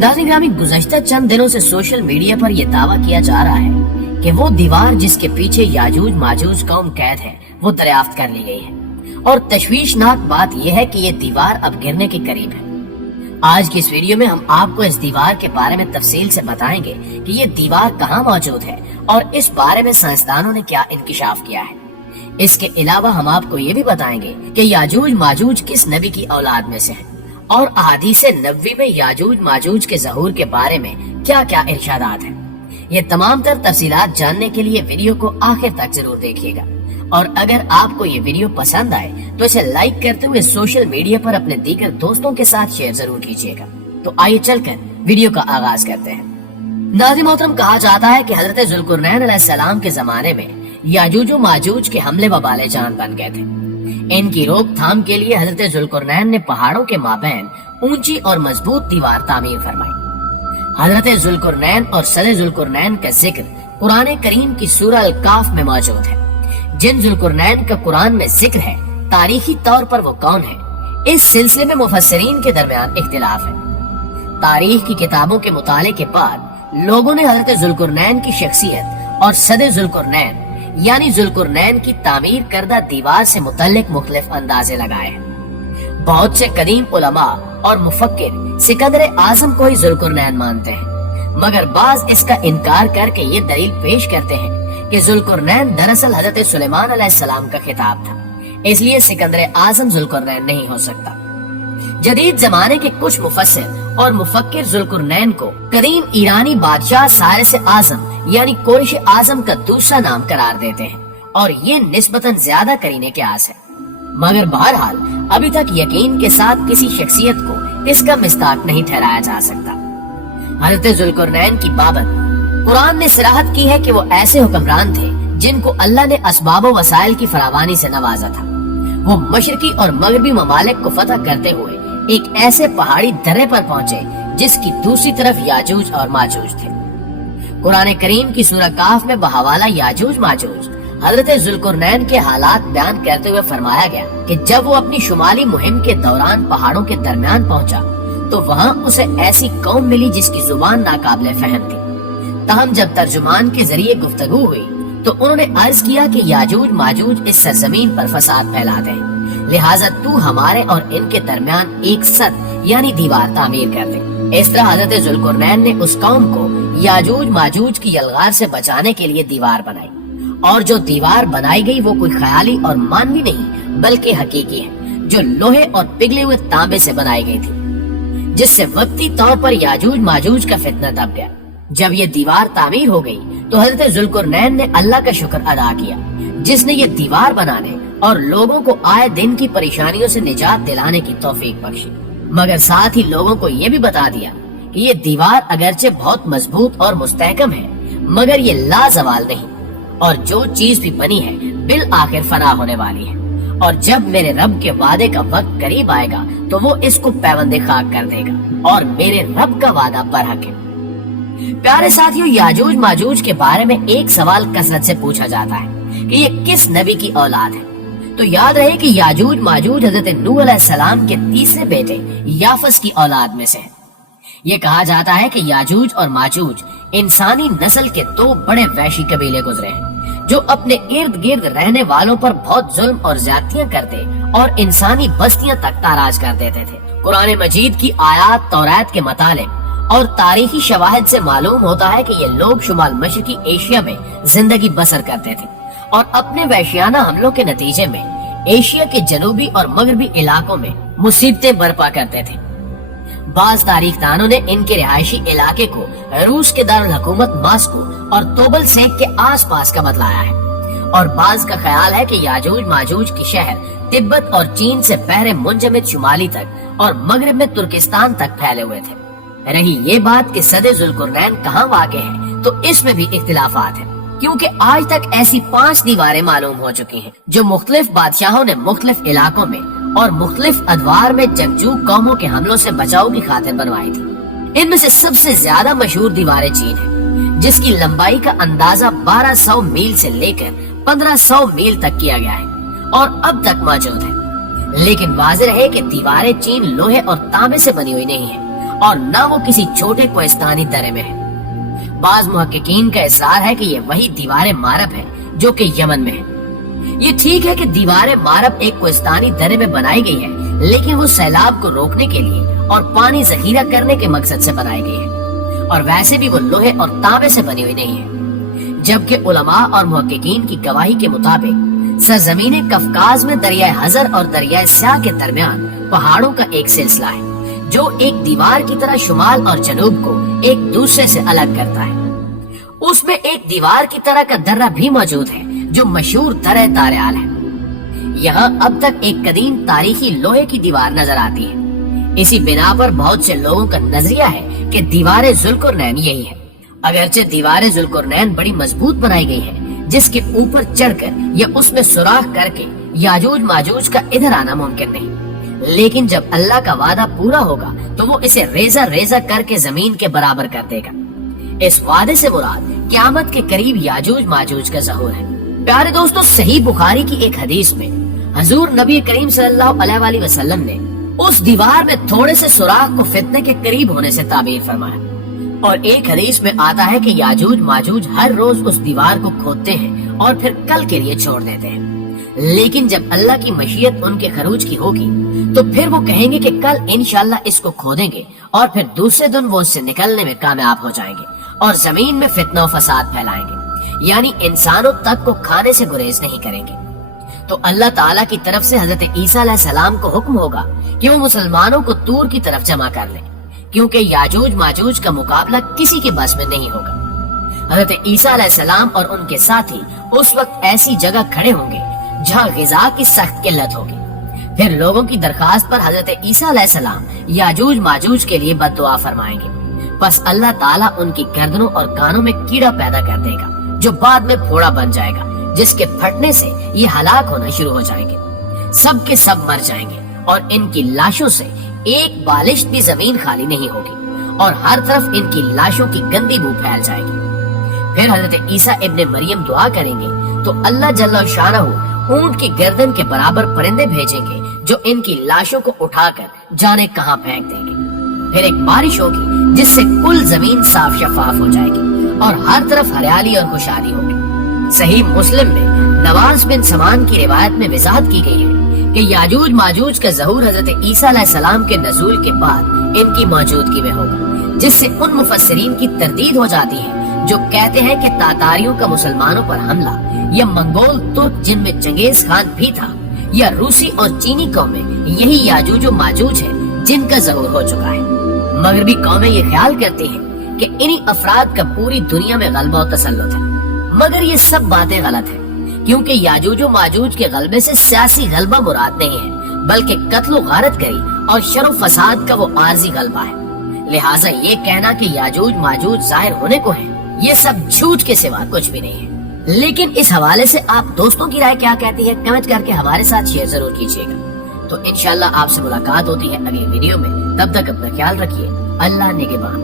नाज़रीन ग्रामी, गुज़श्ता चंद दिनों से सोशल मीडिया पर यह दावा किया जा रहा है कि वो दीवार जिसके पीछे याजूज माजूज कौम कैद है वो दरियाफ्त कर ली गई है। और तशवीशनाक बात यह है कि ये दीवार अब गिरने के करीब है। आज की इस वीडियो में हम आपको इस दीवार के बारे में तफसील से बताएंगे कि ये दीवार कहाँ मौजूद है और इस बारे में साइंसदानों ने क्या इंकिशाफ किया है। इसके अलावा हम आपको ये भी बताएंगे कि याजूज माजूज किस नबी की औलाद में से है और अहादीसे नबवी में याजूज माजूज के ज़हूर के बारे में क्या क्या इरशादात हैं। ये तमाम तर तफसीलात जानने के लिए वीडियो को आखिर तक जरूर देखिएगा। और अगर आपको ये वीडियो पसंद आए तो इसे लाइक करते हुए सोशल मीडिया पर अपने दीगर दोस्तों के साथ शेयर जरूर कीजिएगा। तो आइए चलकर वीडियो का आगाज करते हैं। नाज़रीन मोहतरम, कहा जाता है कि हजरत जुल्कुरनैन अलैहिस्सलाम के जमाने में याजूज माजूज के हमले वबाले जान बन गए थे। इनकी रोकथाम के लिए हजरत जुल्कुरनैन ने पहाड़ों के माबैन ऊंची और मजबूत दीवार तामीर फरमाई। हजरत जुल्कुरनैन और सदे जुल्कुरनैन का जिक्र कुरान करीम की सूरह अल-काफ में मौजूद है। जिन जुल्कुरनैन का कुरान में जिक्र है, तारीखी तौर पर वो कौन है, इस सिलसिले में मुफस्सिरीन के दरमियान इख्तिलाफ है। तारीख की किताबों के मुताले के बाद लोगों ने हजरत जुल्कुरनैन की शख्सियत और सदे जुल्कुरनैन यानी जुल्कुरनैन की तामीर करदा दीवार से मुतल्लिक मुख्तलिफ अंदाजे लगाए हैं। बहुत से कदीम उलमा और मुफक्किर सिकंदर आजम को ही जुल्कुरनैन मानते हैं, मगर बाज इसका इनकार करके ये दलील पेश करते हैं कि जुल्कुरनैन दरअसल हजरत सुलेमान अलैहिस्सलाम का खिताब था, इसलिए सिकंदर आजम जुल्कुरनैन नहीं हो सकता। जदीद जमाने के कुछ मुफस्सिर और मुफक्किर जुल्कुरनैन को कदीम ईरानी बादशाह सारिस आजम यानी कोरिश आजम का दूसरा नाम करार देते हैं और ये निस्बतन ज्यादा करीने के आस है। मगर बहरहाल अभी तक यकीन के साथ किसी शख्सियत को इसका मिस्ताक नहीं ठहराया जा सकता। हजरत जुल्कुरनैन की बाबत कुरान ने सराहत की है कि वो ऐसे हुक्मरान थे जिनको अल्लाह ने असबाब व वसाइल की फरावानी से नवाजा था। वो मशरकी और मगरबी ममालिक को फतह करते हुए एक ऐसे पहाड़ी दर्रे पर पहुंचे जिसकी दूसरी तरफ याजूज और माजूज थे। कुरान करीम की सूरह काफ में बहवाला याजूज माजूज हजरत जुल्कुरनैन के हालात बयान करते हुए फरमाया गया कि जब वो अपनी शुमाली मुहिम के दौरान पहाड़ों के दरमियान पहुंचा तो वहाँ उसे ऐसी कौम मिली जिसकी जुबान नाकाबिले फहम थी। ताहम जब तर्जुमान के जरिए गुफ्तगू हुई तो उन्होंने अर्ज किया कि याजूज माजूज इस सरजमीन पर फसाद फैलाते हैं, लिहाजा तू हमारे और इनके दरमियान एक सद यानी दीवार तामीर कर दे। इस तरह हजरत जुल्कुरनैन ने उस कौम को याजूज माजूज की यलगार से बचाने के लिए दीवार बनाई, और जो दीवार बनाई गई वो कोई ख्याली और मानवी नहीं बल्कि हकीकी है, जो लोहे और पिघले हुए तांबे से बनाई गई थी, जिससे वक्ती तौर पर याजूज माजूज का फितना दब गया। जब ये दीवार तामीर हो गई तो हजरत जुल्कुरनैन ने अल्लाह का शुक्र अदा किया जिसने ये दीवार बनाने और लोगों को आए दिन की परेशानियों से निजात दिलाने की तौफीक बख्शी। मगर साथ ही लोगों को ये भी बता दिया कि ये दीवार अगरचे बहुत मजबूत और मुस्तहकम है, मगर ये लाजवाल नहीं, और जो चीज भी बनी है बिल आखिर फना होने वाली है, और जब मेरे रब के वादे का वक्त करीब आएगा तो वो इसको पैबंदे खाक कर देगा, और मेरे रब का वादा बरहक है। प्यारे साथियों, याजूज माजूज के बारे में एक सवाल कसरत से पूछा जाता है कि ये किस नबी की औलाद है। तो याद रहे कि याजूज माजूज हजरत नूह अलैहिस्सलाम के तीसरे बेटे याफस की औलाद में से है। ये कहा जाता है कि याजूज और माजूज इंसानी नस्ल के दो बड़े वैशी कबीले गुजरे हैं जो अपने इर्द गिर्द रहने वालों पर बहुत जुल्म और ज्यादतियां करते और इंसानी बस्तियां तक ताराज कर देते थे। कुरान मजीद की आयात तौरात के मुतालिक और तारीखी शवाहिद से मालूम होता है कि ये लोग शुमाल मशरकी एशिया में जिंदगी बसर करते थे और अपने वैश्याना हमलों के नतीजे में एशिया के जनूबी और मगरबी इलाकों में मुसीबतें बर्पा करते थे। बाज तारीखदानों ने इनके रिहायशी इलाके को रूस के दारुल हुकूमत मास्को और तोबल सेक के आसपास का बतलाया है, और बाज का ख्याल है कि याजूज माजूज की शहर तिब्बत और चीन से बहरे मुंजमिद शुमाली तक और मगरब में तुर्किस्तान तक फैले हुए थे। रही ये बात कि सदे जुल्कुरनैन कहाँ वाक़े है, तो इसमें भी इख्तिलाफात है, क्योंकि आज तक ऐसी 5 दीवारें मालूम हो चुकी हैं जो मुख्तलिफ बादशाहों ने मुख्तलिफ इलाकों में और मुख्तलिफ अदवार में जंगजू कौमों के हमलों से बचाव की खातिर बनवाई थी। इनमें से सबसे ज्यादा मशहूर दीवारें चीन है, जिसकी लंबाई का अंदाजा 1200 मील से लेकर 1500 मील तक किया गया है और अब तक मौजूद है। लेकिन वाज़ेह है कि दीवारें चीन लोहे और तांबे से बनी हुई नहीं है اور نہ وہ کسی چھوٹے کوہستانی درے میں ہے۔ بعض محققین کا اصرار ہے کہ یہ وہی دیوار مارب ہے جو کہ یمن میں ہے۔ یہ ٹھیک ہے کہ دیوار مارب ایک کوہستانی درے میں بنائی گئی ہے، لیکن وہ سیلاب کو روکنے کے لیے اور پانی ذخیرہ کرنے کے مقصد سے بنائی گئی ہے، اور ویسے بھی وہ لوہے اور تانبے سے بنی ہوئی نہیں ہے۔ جبکہ علماء اور محققین کی گواہی کے مطابق سرزمین کفکاز میں دریائے حزر اور دریائے سیاہ کے درمیان پہاڑوں کا ایک سلسلہ ہے جو ایک دیوار کی طرح شمال اور جنوب کو ایک دوسرے سے الگ کرتا ہے۔ اس میں ایک دیوار کی طرح کا درہ بھی موجود ہے جو مشہور درہ داریال ہے۔ یہاں اب تک ایک قدیم تاریخی لوہے کی دیوار نظر آتی ہے۔ اسی بنا پر بہت سے لوگوں کا نظریہ ہے کہ دیوار ذوالقرنین یہی ہے۔ اگرچہ دیوار ذوالقرنین بڑی مضبوط بنائی گئی ہے، جس کے اوپر چڑھ کر یا اس میں سوراخ کر کے یاجوج ماجوج کا ادھر آنا ممکن نہیں، لیکن جب اللہ کا وعدہ پورا ہوگا تو وہ اسے ریزہ ریزہ کر کے زمین کے برابر کر دے گا۔ اس وعدے سے مراد قیامت کے قریب یاجوج ماجوج کا ظہور ہے۔ پیارے دوستو، صحیح بخاری کی ایک حدیث میں حضور نبی کریم صلی اللہ علیہ وآلہ وسلم نے اس دیوار میں تھوڑے سے سوراخ کو فتنے کے قریب ہونے سے تعبیر فرمایا، اور ایک حدیث میں آتا ہے کہ یاجوج ماجوج ہر روز اس دیوار کو کھودتے ہیں اور پھر کل کے لیے چھوڑ دیتے ہیں، لیکن جب اللہ کی مشیت ان کے خروج کی ہوگی تو پھر وہ کہیں گے کہ کل انشاءاللہ اس کو کھودیں گے، اور پھر دوسرے دن وہ اس سے نکلنے میں کامیاب ہو جائیں گے اور زمین میں فتنہ و فساد پھیلائیں گے، یعنی انسانوں تک کو کھانے سے گریز نہیں کریں گے۔ تو اللہ تعالیٰ کی طرف سے حضرت عیسیٰ علیہ السلام کو حکم ہوگا کہ وہ مسلمانوں کو طور کی طرف جمع کر لیں، کیونکہ یاجوج ماجوج کا مقابلہ کسی کے بس میں نہیں ہوگا۔ حضرت عیسیٰ علیہ السلام اور ان کے ساتھی اس وقت ایسی جگہ کھڑے ہوں گے جہاں غذا کی سخت قلت ہوگی۔ پھر لوگوں کی درخواست پر حضرت عیسیٰ علیہ السلام یاجوج ماجوج کے لیے بد دعا فرمائیں گے، بس اللہ تعالیٰ ان کی گردنوں اور کانوں میں کیڑا پیدا کر دے گا جو بعد میں پھوڑا بن جائے گا، جس کے پھٹنے سے یہ ہلاک ہونا شروع ہو جائیں گے، سب کے سب مر جائیں گے، اور ان کی لاشوں سے ایک بالشت بھی زمین خالی نہیں ہوگی، اور ہر طرف ان کی لاشوں کی گندی بو پھیل جائے گی۔ پھر حضرت عیسیٰ ابن مریم دعا کریں گے تو اللہ جل شانہ اونٹ کی گردن کے برابر پرندے بھیجیں گے جو ان کی لاشوں کو اٹھا کر جانے کہاں پھینک دیں گے۔ پھر ایک بارش ہوگی جس سے کل زمین صاف شفاف ہو جائے گی اور ہر طرف ہریالی اور خوشحالی ہوگی۔ صحیح مسلم میں نواز بن سمان کی روایت میں وضاحت کی گئی ہے کہ یاجوج ماجوج کا ظہور حضرت عیسیٰ علیہ السلام کے نزول کے بعد ان کی موجودگی میں ہوگا، جس سے ان مفسرین کی تردید ہو جاتی ہے جو کہتے ہیں کہ تاتاریوں کا مسلمانوں پر حملہ، یا منگول ترک جن میں چنگیز خان بھی تھا، یا روسی اور چینی قومیں یہی یاجوج و ماجوج ہیں جن کا ظہور ہو چکا ہے۔ مغربی قومیں یہ خیال کرتی ہیں کہ انہی افراد کا پوری دنیا میں غلبہ و تسلط ہے، مگر یہ سب باتیں غلط ہیں، کیونکہ یاجوج و ماجوج کے غلبے سے سیاسی غلبہ مراد نہیں ہے، بلکہ قتل و غارت گری اور شر و فساد کا وہ عارضی غلبہ ہے۔ لہٰذا یہ کہنا کہ یاجوج ماجوج ظاہر ہونے کو ہیں، یہ سب جھوٹ کے سوا کچھ بھی نہیں ہے۔ لیکن اس حوالے سے آپ دوستوں کی رائے کیا کہتی ہے، کمنٹ کر کے ہمارے ساتھ شیئر ضرور کیجیے گا۔ تو انشاءاللہ آپ سے ملاقات ہوتی ہے اگلی ویڈیو میں، تب تک اپنا خیال رکھیے، اللہ نگہبان۔